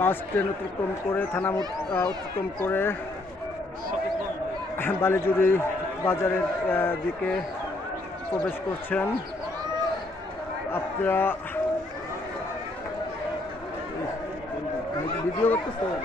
Bus train অতিক্রম করে থানা অতিক্রম করে বালিজুড়ি বাজারের দিকে প্রবেশ করছেন। আপনারা ভিডিও করতেছেন?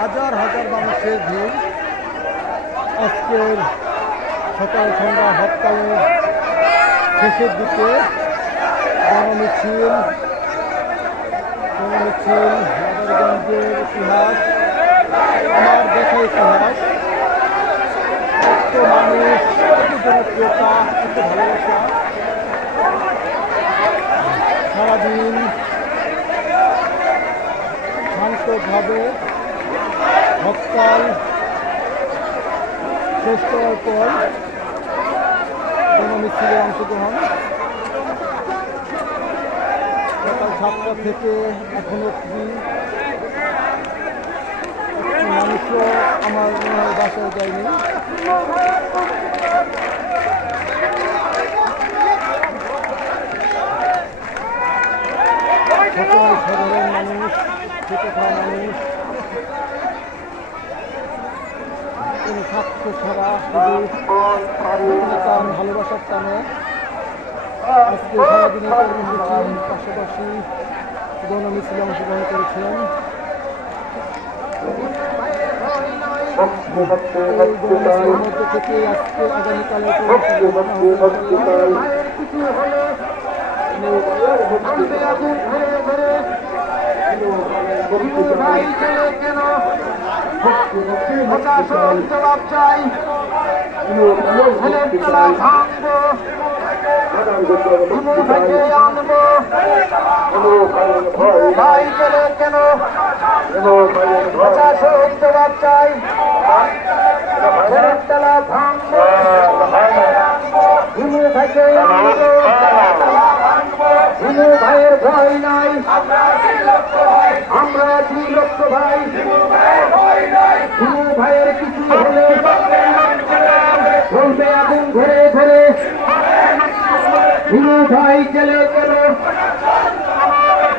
হাজার হাজার মানুষের ভিড় আজকের সকাল সন্ধ্যা হরতালের শেষের দিকে গণমিছিল মাদারগঞ্জের ইতিহাস, আমার দেখা ইতিহাস। এত মানুষ, এত জনপ্রিয়তা, এত ভালোবাসা, সারাদিন শান্তভাবে হরতাল শেষ করার পর গণমিছিলে অংশগ্রহণ। সকাল 7টা থেকে এখনো অবধি মানুষও আমার মনে হয় বাসায় যায়নি। সকল সাধারণ মানুষ, খেতে খাওয়া মানুষ, কোনো স্বার্থ ছাড়া শুধু তার ভালোবাসার টানে আজকে সারাদিনের কর্মসূচি পাশাপাশি গণমিছিলে অংশগ্রহণ করেছিলেন। এই গণমিছিলের মধ্যে থেকে আজকে আগামীকালে জবাব চাই, আনবো ভাই গেলে কেন জবাব চাই, তালা ভাঙবো হিমু থেকে হিমু ভাইয়ের ভয় নাই, আমরা দুই লক্ষ ভাই, হিমু ভাইয়ের কিছু হলে চলবে আগুন ঘরে ঘরে, হিমু ভাই জেলে গেল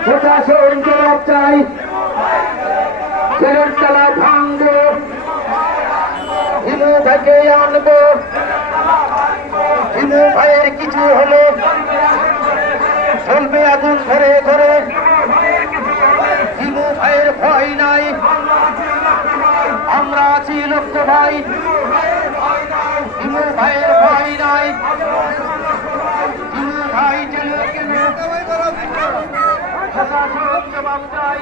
প্রশাসন জবাব চাই, জেলের তালা ভাঙবো হিমু ভাইকে আনবো, হিমু ভাইয়ের কিছু হলে চলবে আগুন ঘরে ঘরে, হিমু ভাইয়ের ভয় নাই, আমরা আছি লক্ষ ভাই, হিমু ভাইয়ের ভয় নাই, হিমু ভাই জেলে গেলে জবাব চাই।